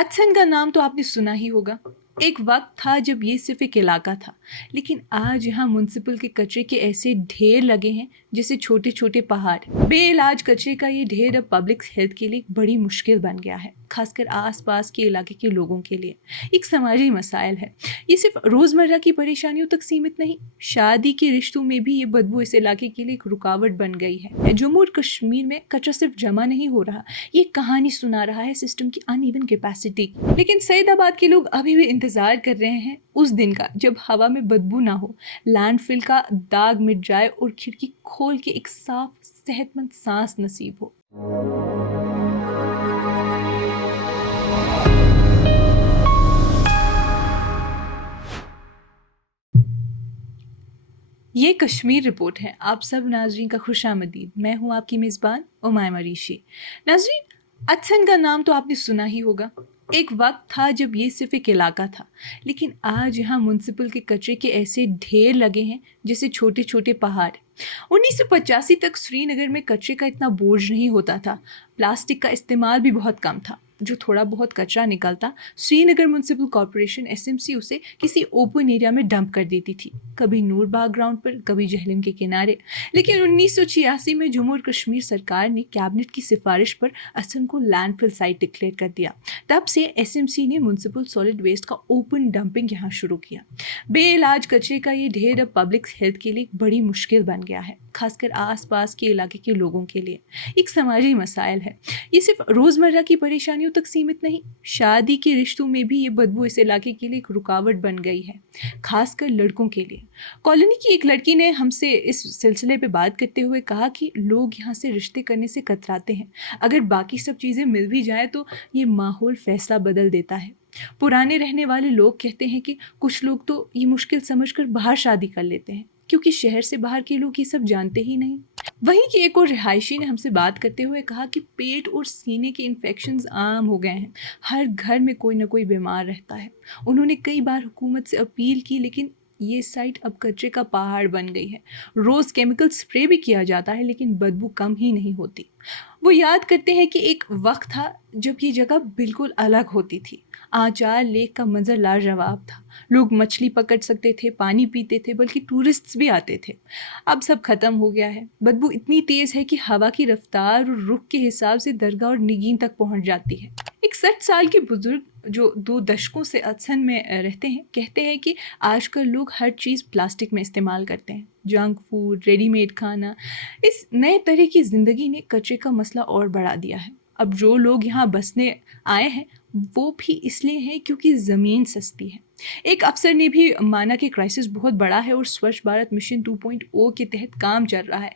अचछन का नाम तो आपने सुना ही होगा। एक वक्त था जब ये सिर्फ एक इलाका था, लेकिन आज यहाँ म्युनिसिपल के कचरे के ऐसे ढेर लगे हैं जैसे छोटे छोटे पहाड़। बेइलाज कचरे का ये ढेर अब पब्लिक हेल्थ के लिए एक बड़ी मुश्किल बन गया है, खासकर आसपास के इलाके के लोगों के लिए। एक समाजी मसाइल है। ये सिर्फ रोजमर्रा की परेशानियों तक सीमित नहीं, शादी के रिश्तों में भी ये बदबू इस इलाके के लिए एक रुकावट बन गई है। जम्मू और कश्मीर में कचरा सिर्फ जमा नहीं हो रहा, ये कहानी सुना रहा है सिस्टम की अनइवन कैपेसिटी। लेकिन सईदाबाद के लोग अभी भी इंतजार कर रहे हैं उस दिन का जब हवा में बदबू ना हो, लैंडफिल का दाग मिट जाए और खिड़की खोल के एक साफ सेहतमंद सांस नसीब हो। ये कश्मीर रिपोर्ट है। आप सब नाजरीन का खुशामदीद। मैं हूँ आपकी मेज़बान उमायमा ऋषि। नाजरीन, अचछन का नाम तो आपने सुना ही होगा। एक वक्त था जब ये सिर्फ एक इलाका था, लेकिन आज यहाँ म्युनिसिपल के कचरे के ऐसे ढेर लगे हैं जैसे छोटे छोटे पहाड़। 1985 तक श्रीनगर में कचरे का इतना बोझ नहीं होता था। प्लास्टिक का इस्तेमाल भी बहुत कम था। जो थोड़ा बहुत कचरा निकलता, श्रीनगर म्युनिसिपल कॉरपोरेशन एसएमसी उसे किसी ओपन एरिया में डंप कर देती थी, कभी नूरबाग ग्राउंड पर, कभी जहलम के किनारे। लेकिन 1986 में जम्मू और कश्मीर सरकार ने कैबिनेट की सिफारिश पर असम को लैंडफिल साइट डिक्लेयर कर दिया। तब से एसएमसी ने म्युनिसिपल सॉलिड वेस्ट का ओपन डंपिंग यहाँ शुरू किया। बेइलाज कचरे का ये ढेर अब पब्लिक हेल्थ के लिए एक बड़ी मुश्किल बन गया है, खासकर आसपास के इलाके के लोगों के लिए। एक समाजी मसाइल है। ये सिर्फ रोजमर्रा की परेशानियों तक सीमित नहीं, शादी के रिश्तों में भी ये बदबू इस इलाके के लिए एक रुकावट बन गई है, खासकर लड़कों के लिए। कॉलोनी की एक लड़की ने हमसे इस सिलसिले पे बात करते हुए कहा कि लोग यहाँ से रिश्ते करने से कतराते हैं। अगर बाकी सब चीज़ें मिल भी जाए तो ये माहौल फैसला बदल देता है। पुराने रहने वाले लोग कहते हैं कि कुछ लोग तो ये मुश्किल समझकर बाहर शादी कर लेते हैं, क्योंकि शहर से बाहर के लोग ये सब जानते ही नहीं। वहीं की एक और रिहायशी ने हमसे बात करते हुए कहा कि पेट और सीने के इन्फेक्शंस आम हो गए हैं। हर घर में कोई ना कोई बीमार रहता है। उन्होंने कई बार हुकूमत से अपील की, लेकिन ये साइट अब कचरे का पहाड़ बन गई है। रोज़ केमिकल स्प्रे भी किया जाता है, लेकिन बदबू कम ही नहीं होती। वो याद करते हैं कि एक वक्त था जब ये जगह बिल्कुल अलग होती थी। आचार लेक का मंजर लाजवाब था। लोग मछली पकड़ सकते थे, पानी पीते थे, बल्कि टूरिस्ट्स भी आते थे। अब सब खत्म हो गया है। बदबू इतनी तेज़ है कि हवा की रफ्तार और रुख के हिसाब से दरगाह और निगीन तक पहुंच जाती है। एक 60 साल के बुजुर्ग जो 2 दशकों से अचछन में रहते हैं, कहते हैं कि आजकल लोग हर चीज़ प्लास्टिक में इस्तेमाल करते हैं। जंक फूड, रेडीमेड खाना, इस नए तरह की ज़िंदगी ने कचरे का मसला और बढ़ा दिया है। अब जो लोग यहाँ बसने आए हैं वो भी इसलिए है क्योंकि ज़मीन सस्ती है। एक अफसर ने भी माना कि क्राइसिस बहुत बड़ा है और स्वच्छ भारत मिशन 2.0 के तहत काम चल रहा है।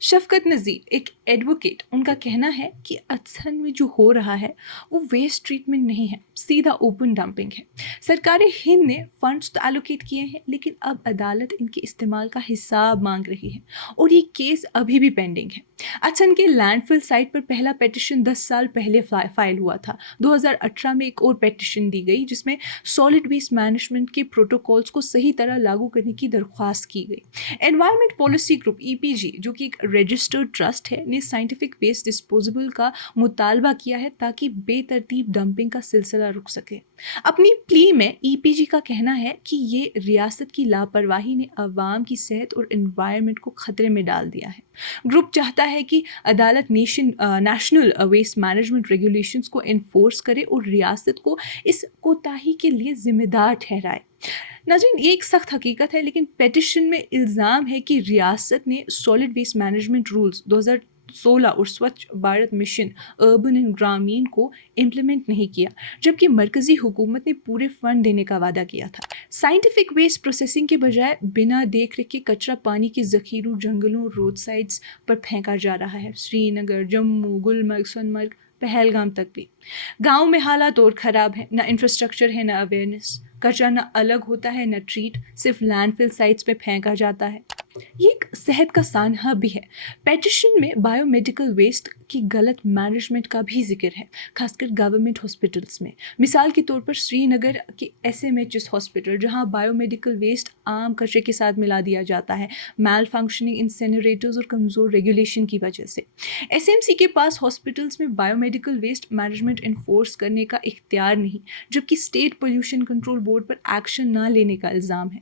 शफकत नज़ीर, एक एडवोकेट, उनका कहना है कि अचछन में जो हो रहा है वो वेस्ट ट्रीटमेंट नहीं है, सीधा ओपन डंपिंग है। सरकारें हिंद ने फंड्स तो एलोकेट किए हैं, लेकिन अब अदालत इनके इस्तेमाल का हिसाब मांग रही है और ये केस अभी भी पेंडिंग है। अचछन के लैंडफिल साइट पर पहला पेटिशन 10 साल पहले फाइल हुआ था। 2018 में एक और पेटिशन दी गई जिसमें सॉलिड वेस्ट मैनेजमेंट के प्रोटोकॉल्स को सही तरह लागू करने की दरख्वास्त की गई। एनवायरमेंट पॉलिसी ग्रुप ईपीजी, जो कि एक रजिस्टर्ड ट्रस्ट है, ने साइंटिफिक वेस्ट डिस्पोजेबल का मुतालबा किया है ताकि बेतरतीब डंपिंग का सिलसिला रुक सके। अपनी प्ली में ईपीजी का कहना है कि ये रियासत की लापरवाही ने अवाम की सेहत और एनवायरनमेंट को खतरे में डाल दिया है। ग्रुप चाहता है कि अदालत नेशनल वेस्ट मैनेजमेंट रेगुलेशंस को एनफोर्स करे और रियासत को इस कोताही के लिए जिम्मेदार ठहराए। नाज़रीन, ये एक सख्त हकीकत है, लेकिन पेटिशन में इल्ज़ाम है कि रियासत ने सॉलिड वेस्ट मैनेजमेंट रूल्स 2016 और स्वच्छ भारत मिशन अर्बन एंड ग्रामीण को इम्प्लीमेंट नहीं किया, जबकि मरकज़ी हुकूमत ने पूरे फंड देने का वादा किया था। साइंटिफिक वेस्ट प्रोसेसिंग के बजाय बिना देख रेख के कचरा पानी के ज़खीरों, जंगलों, रोड साइड्स पर फेंका जा रहा है। श्रीनगर, जम्मू, गुलमर्ग, सोनमर्ग, पहलगाम तक भी। गाँव में हालात और ख़राब है, ना इंफ्रास्ट्रक्चर है, ना अवेयरनेस। कचरा न अलग होता है, न ट्रीट, सिर्फ लैंडफिल साइट्स पे फेंका जाता है। ये एक सेहत का सानहा भी है। पेटिशन में बायोमेडिकल वेस्ट कि गलत मैनेजमेंट का भी जिक्र है, खासकर गवर्नमेंट हॉस्पिटल्स में। मिसाल के तौर पर श्रीनगर के SMHS हॉस्पिटल, जहां बायोमेडिकल वेस्ट आम कचरे के साथ मिला दिया जाता है, मैल फंक्शनिंग इंसिनरेटर्स और कमज़ोर रेगुलेशन की वजह से। SMC के पास हॉस्पिटल्स में बायोमेडिकल वेस्ट मैनेजमेंट इन्फोर्स करने का इख्तियार नहीं, जबकि स्टेट पोल्यूशन कंट्रोल बोर्ड पर एक्शन न लेने का इल्ज़ाम है।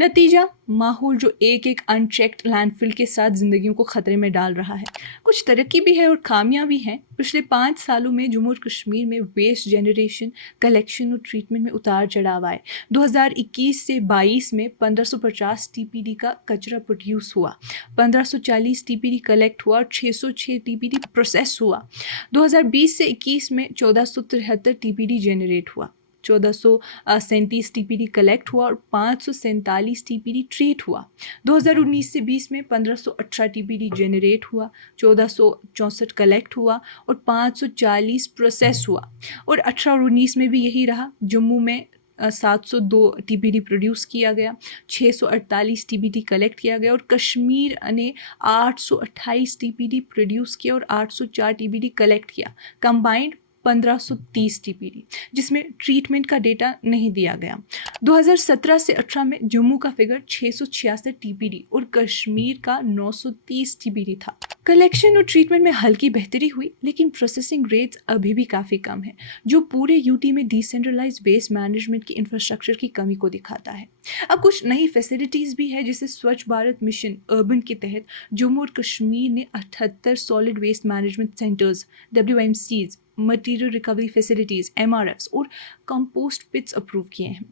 नतीजा, माहौल जो एक एक अनचेक्ड लैंडफिल के साथ ज़िंदगियों को ख़तरे में डाल रहा है। कुछ तरक्की भी है और खामियां भी हैं। पिछले 5 सालों में जम्मू और कश्मीर में वेस्ट जनरेशन, कलेक्शन और ट्रीटमेंट में उतार चढ़ाव आए। 2021 से 22 में 1550 TPD का कचरा प्रोड्यूस हुआ, 1540 TPD कलेक्ट हुआ और 606 TPD प्रोसेस हुआ। 2020 से 21 में 1473 TPD जनरेट हुआ, 1437 TPD कलेक्ट हुआ और 547 TPD ट्रीट हुआ। 2019 से 20 में 1518 TPD जनरेट हुआ, 1464 कलेक्ट हुआ और 540 प्रोसेस हुआ। और 18 और 19 में भी यही रहा। जम्मू में 702 TPD प्रोड्यूस किया गया, 648 TPD कलेक्ट किया गया और कश्मीर ने 828 TPD प्रोड्यूस किया और 804 TPD कलेक्ट किया। कंबाइंड 1530 TPD, जिसमें ट्रीटमेंट का डेटा नहीं दिया गया। 2017 से 18 में जम्मू का फिगर 666 TPD और कश्मीर का 930 TPD था। कलेक्शन और ट्रीटमेंट में हल्की बेहतरी हुई, लेकिन प्रोसेसिंग रेट्स अभी भी काफ़ी कम है, जो पूरे यूटी में डिसेंट्रलाइज्ड वेस्ट मैनेजमेंट की इंफ्रास्ट्रक्चर की कमी को दिखाता है। अब कुछ नई फैसिलिटीज़ भी है, जैसे स्वच्छ भारत मिशन अर्बन के तहत जम्मू और कश्मीर ने 78 solid waste management centres, WMCs, material recovery facilities, MRFs और कंपोस्ट पिट्स अप्रूव किए हैं।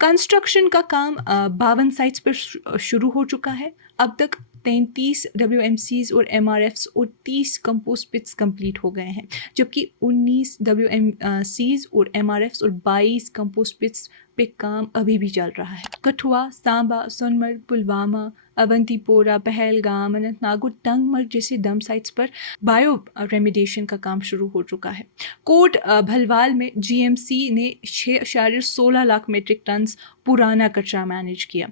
कंस्ट्रक्शन का काम 52 साइट्स पर शुरू हो चुका है। अब तक 33 WMCs और MRFs और 30 कंपोस्ट पिट्स कंप्लीट हो गए हैं, जबकि 19 WMCs और MRFs और 22 कंपोस्ट पिट्स पे काम अभी भी चल रहा है। कठुआ, सांबा, सोनमर्ग, पुलवामा, अवंतीपोरा, पहलगाम, अनंतनाग और टंगमर्ग जैसे डंप साइट्स पर बायो रेमिडिएशन का काम शुरू हो चुका है। कोट भलवाल में GMC ने 6.16 लाख मीट्रिक टन पुराना कचरा मैनेज किया।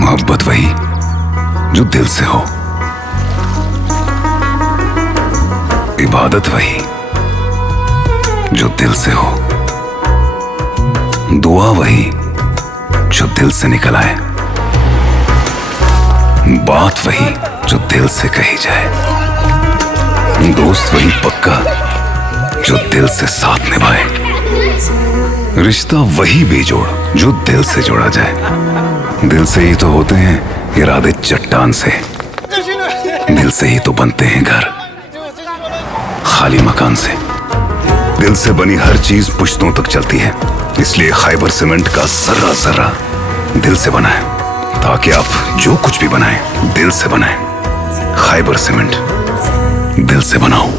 मोहब्बत वही जो दिल से हो, इबादत वही जो दिल से हो, दुआ वही जो दिल से निकल आए, बात वही जो दिल से कही जाए, दोस्त वही पक्का जो दिल से साथ निभाए, रिश्ता वही बेजोड़ जो दिल से जोड़ा जाए। दिल से ही तो होते हैं इरादे चट्टान से, दिल से ही तो बनते हैं घर खाली मकान से। दिल से बनी हर चीज पुश्तों तक चलती है, इसलिए खैबर सीमेंट का जर्रा जर्रा दिल से बना है, ताकि आप जो कुछ भी बनाएं दिल से बनाएं। खैबर सीमेंट, दिल से बनाओ।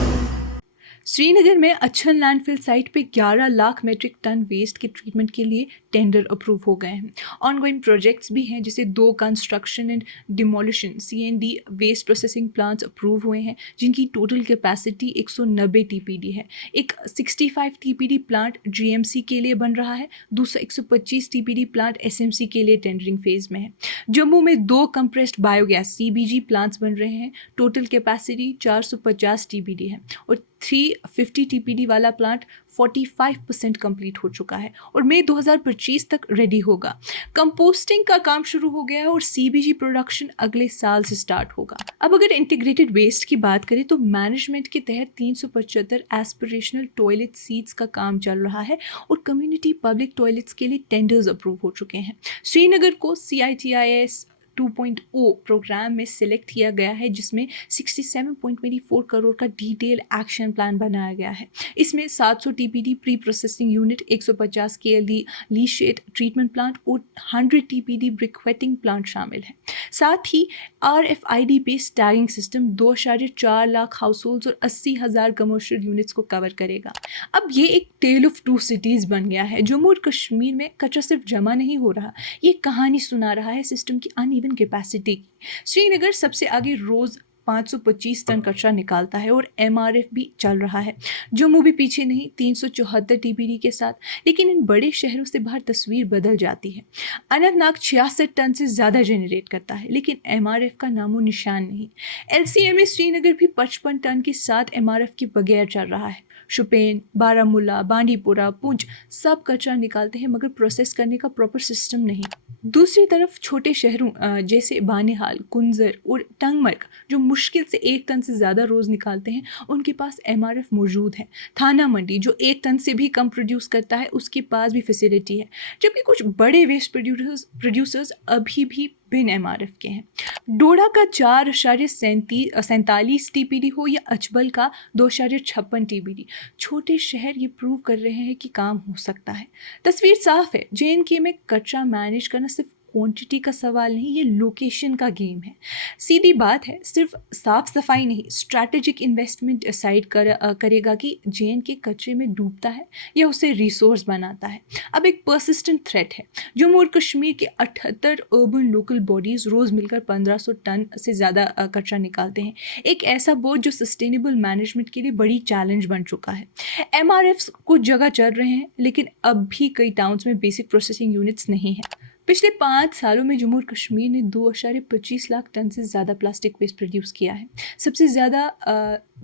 श्रीनगर में अच्छन लैंडफिल साइट पे 11 लाख मीट्रिक टन वेस्ट के ट्रीटमेंट के लिए टेंडर अप्रूव हो गए हैं। ऑनगोइंग प्रोजेक्ट्स भी हैं, जैसे 2 construction and demolition CND waste processing plants approve हुए हैं, जिनकी टोटल कैपेसिटी 190 TPD है। एक 65 TPD प्लांट GMC के लिए बन रहा है, दूसरा 125 TPD प्लांट SMC के लिए टेंडरिंग फेज में है। जम्मू में 2 कंप्रेस्ड बायोगैस CBG प्लांट्स बन रहे हैं, टोटल कैपेसिटी 450 TPD है और 350 TPD वाला प्लांट 45% कंप्लीट हो चुका है और मई 2025 तक रेडी होगा। कंपोस्टिंग का काम शुरू हो गया है और CBG प्रोडक्शन अगले साल से स्टार्ट होगा। अब अगर इंटीग्रेटेड वेस्ट की बात करें तो मैनेजमेंट के तहत 375 एस्पिरेशनल टॉयलेट सीट्स का काम चल रहा है और कम्युनिटी पब्लिक टॉयलेट्स के लिए टेंडर्स अप्रूव हो चुके हैं। श्रीनगर को CITIS 2.0 प्रोग्राम में सिलेक्ट किया गया है, जिसमें 67.24 करोड़ का डिटेल एक्शन प्लान बनाया गया है। इसमें 700 TPD pre processing unit, 150 KLD leachate treatment plant और 100 TPD ब्रिकवेटिंग प्लांट शामिल है। साथ ही RFID based tagging system 2.4 lakh households और 80,000 कमर्शियल यूनिट्स को कवर करेगा। अब ये एक टेल ऑफ 2 सिटीज़ बन गया है। जम्मू और कश्मीर में कचरा सिर्फ जमा नहीं हो रहा, ये कहानी सुना रहा है सिस्टम की अनइवन कैपेसिटी की। श्रीनगर सबसे आगे रोज़ 525 टन कचरा निकालता है और एमआरएफ भी चल रहा है। जम्मू भी पीछे नहीं, 374 टीपीडी के साथ। लेकिन इन बड़े शहरों से बाहर तस्वीर बदल जाती है। अनंतनाग 66 टन से ज़्यादा जनरेट करता है, लेकिन एमआरएफ का नामो निशान नहीं। एलसीएमए श्रीनगर भी 55 टन के साथ एमआरएफ के बगैर चल रहा है। शुपेन, बारामूला, बांडीपुरा, पुंछ सब कचरा निकालते हैं, मगर प्रोसेस करने का प्रॉपर सिस्टम नहीं। दूसरी तरफ छोटे शहरों जैसे बानिहाल, कुंजर और टंगमर्ग जो मुश्किल से 1 टन से ज़्यादा रोज़ निकालते हैं, उनके पास एमआरएफ मौजूद है। थाना मंडी जो 1 टन से भी कम प्रोड्यूस करता है, उसके पास भी फैसिलिटी है। जबकि कुछ बड़े वेस्ट प्रोड्यूसर्स अभी भी बिन एमआरएफ के हैं। डोडा का 4.47 टीपीडी हो या अचबल का 2.56 टीपीडी, छोटे शहर ये प्रूव कर रहे हैं कि काम हो सकता है। तस्वीर साफ है, जेएनके में कचरा मैनेज करना सिर्फ क्वांटिटी का सवाल नहीं, ये लोकेशन का गेम है। सीधी बात है, सिर्फ साफ सफाई नहीं, स्ट्रैटेजिक इन्वेस्टमेंट डिसाइड करेगा कि जेएनके कचरे में डूबता है या उसे रिसोर्स बनाता है। अब एक परसिस्टेंट थ्रेट है। जम्मू और कश्मीर के 78 अर्बन लोकल बॉडीज रोज़ मिलकर 1500 टन से ज़्यादा कचरा निकालते हैं। एक ऐसा बोझ जो सस्टेनेबल मैनेजमेंट के लिए बड़ी चैलेंज बन चुका है। एमआरएफ कुछ जगह चल रहे हैं, लेकिन अब भी कई टाउन्स में बेसिक प्रोसेसिंग यूनिट्स नहीं है। पिछले 5 सालों में जम्मू और कश्मीर ने 2.25 लाख टन से ज़्यादा प्लास्टिक वेस्ट प्रोड्यूस किया है। सबसे ज़्यादा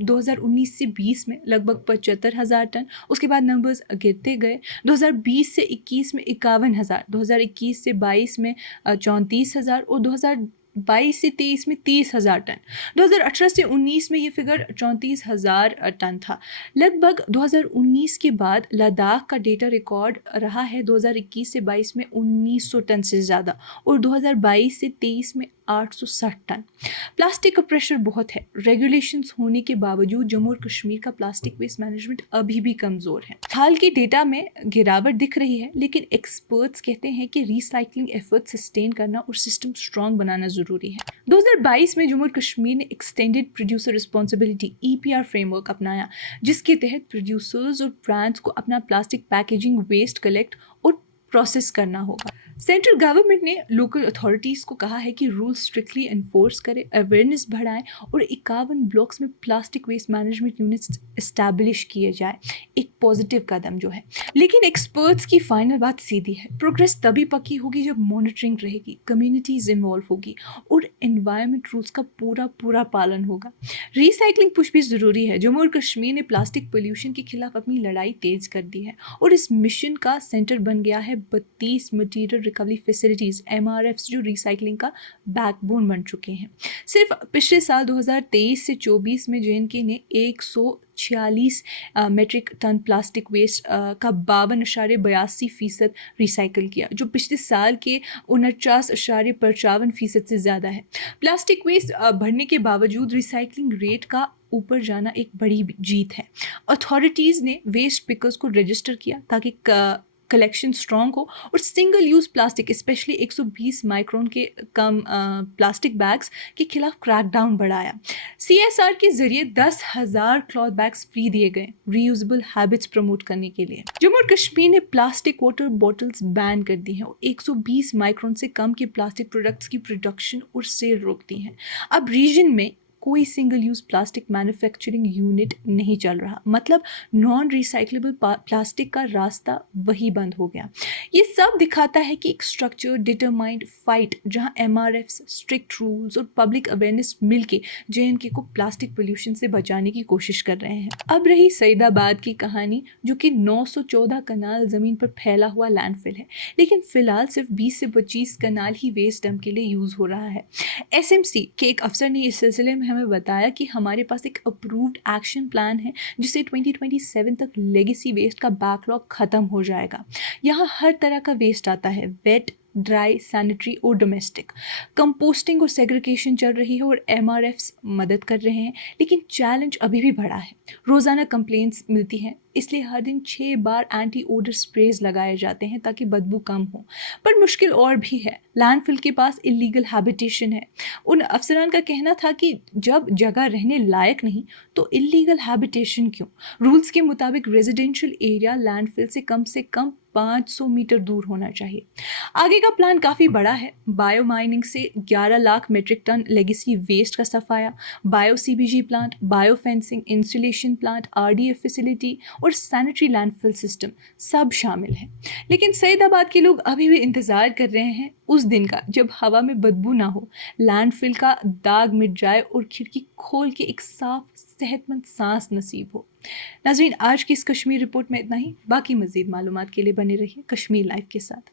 2019 से 20 में लगभग 75,000 टन, उसके बाद नंबर्स गिरते गए। 2020 से 21 में 51,000, 2021 से 22 में 34,000 और 2022 से 23 में 30,000 टन। 2018 से 19 में ये फिगर 34,000 टन था। लगभग 2019 के बाद लद्दाख का डेटा रिकॉर्ड रहा है 2021 से 22 में 1900 टन से ज़्यादा और 2022 से 23 में 860 टन। प्लास्टिक का प्रेशर बहुत है। रेगुलेशंस होने के बावजूद जम्मू और कश्मीर का प्लास्टिक वेस्ट मैनेजमेंट अभी भी कमज़ोर है। हाल के डेटा में गिरावट दिख रही है, लेकिन एक्सपर्ट्स कहते हैं कि रिसाइकलिंग एफर्ट सस्टेन करना और सिस्टम स्ट्रॉन्ग बनाना ज़रूरी है। 2022 में जम्मू और कश्मीर ने extended producer responsibility EPR framework अपनाया, जिसके तहत प्रोड्यूसर्स और ब्रांड्स को अपना प्लास्टिक पैकेजिंग वेस्ट कलेक्ट और प्रोसेस करना होगा। सेंट्रल गवर्नमेंट ने लोकल अथॉरिटीज़ को कहा है कि रूल स्ट्रिक्टली इन्फोर्स करें, अवेयरनेस बढ़ाएं और 51 ब्लॉक्स में plastic waste management units establish किए जाए। एक पॉजिटिव कदम जो है, लेकिन एक्सपर्ट्स की फाइनल बात सीधी है। प्रोग्रेस तभी पक्की होगी जब मॉनिटरिंग रहेगी, कम्युनिटीज़ इन्वॉल्व होगी और एनवायरनमेंट रूल्स का पूरा पालन होगा। रिसाइकलिंग पुश भी ज़रूरी है। जम्मू और कश्मीर ने प्लास्टिक पोल्यूशन के खिलाफ अपनी लड़ाई तेज़ कर दी है और इस मिशन का सेंटर बन गया है 32 मटीरियल रिकवरी फैसिलिटीज़ MRFs, जो रिसाइकलिंग का बैकबोन बन चुके हैं। सिर्फ पिछले साल 2023 से 24 में JNK ने 146 मेट्रिक टन प्लास्टिक वेस्ट का 52.82% रिसाइकल किया, जो पिछले साल के 49.55% से ज़्यादा है। प्लास्टिक वेस्ट बढ़ने के बावजूद रिसाइकलिंग रेट का ऊपर जाना एक बड़ी जीत है। अथॉरिटीज़ ने वेस्ट पिकर्स को रजिस्टर किया ताकि कलेक्शन स्ट्रॉन्ग हो और single use plastic, specially 120 micron के कम प्लास्टिक बैग्स के खिलाफ क्रैकडाउन बढ़ाया। CSR के जरिए 10,000 क्लॉथ बैग्स फ्री दिए गए रीयूजेबल हैबिट्स प्रमोट करने के लिए। जम्मू और कश्मीर ने प्लास्टिक वाटर बॉटल्स बैन कर दी हैं और 120 माइक्रोन से कम के प्लास्टिक प्रोडक्ट्स की प्रोडक्शन और सेल रोक दी हैं। अब रीजन में कोई single use plastic manufacturing unit नहीं चल रहा, मतलब नॉन रिसाइक्लेबल प्लास्टिक का रास्ता वही बंद हो गया। ये सब दिखाता है कि एक स्ट्रक्चर डिटरमाइंड फाइट, जहां MRFs, स्ट्रिक्ट रूल्स और पब्लिक अवेयरनेस मिलके JNK को प्लास्टिक पोल्यूशन से बचाने की कोशिश कर रहे हैं। अब रही सईदाबाद की कहानी, जो कि 914 कनाल ज़मीन पर फैला हुआ लैंडफिल है, लेकिन फिलहाल सिर्फ 20 से 25 कनाल ही वेस्ट डंप के लिए यूज़ हो रहा है। SMC के एक अफसर ने इस सिलसिले में हमें बताया कि हमारे पास एक अप्रूव्ड एक्शन प्लान है, जिससे 2027 तक लेगेसी वेस्ट का बैकलॉग खत्म हो जाएगा। यहाँ हर तरह का वेस्ट आता है, वेट, ड्राई, सैनिटरी और डोमेस्टिक। कंपोस्टिंग और सेग्रीगेशन चल रही है और MRFs मदद कर रहे हैं, लेकिन चैलेंज अभी भी बड़ा है। रोज़ाना कंप्लेंट्स मिलती हैं, इसलिए हर दिन 6 बार एंटी ओडर स्प्रेज लगाए जाते हैं ताकि बदबू कम हो। पर मुश्किल और भी है, लैंडफिल के पास इलीगल हैबिटेशन है। उन अफसरान का कहना था कि जब जगह रहने लायक नहीं तो इलीगल हैबिटेशन क्यों? रूल्स के मुताबिक रेजिडेंशियल एरिया लैंडफिल से कम 500 मीटर दूर होना चाहिए। आगे का प्लान काफ़ी बड़ा है। बायो माइनिंग से 11 lakh metric ton legacy waste का सफाया, bio CBG plant, bio fencing, insulation plant, RDF facility और सैनिटरी लैंडफिल सिस्टम सब शामिल हैं। लेकिन सईदाबाद के लोग अभी भी इंतज़ार कर रहे हैं उस दिन का जब हवा में बदबू ना हो, लैंडफिल का दाग मिट जाए और खिड़की खोल के एक साफ सेहतमंद सांस नसीब हो। नाज़रीन, आज की इस कश्मीर रिपोर्ट में इतना ही। बाकी मज़ीद मालूमात के लिए बने रहिए कश्मीर लाइव के साथ।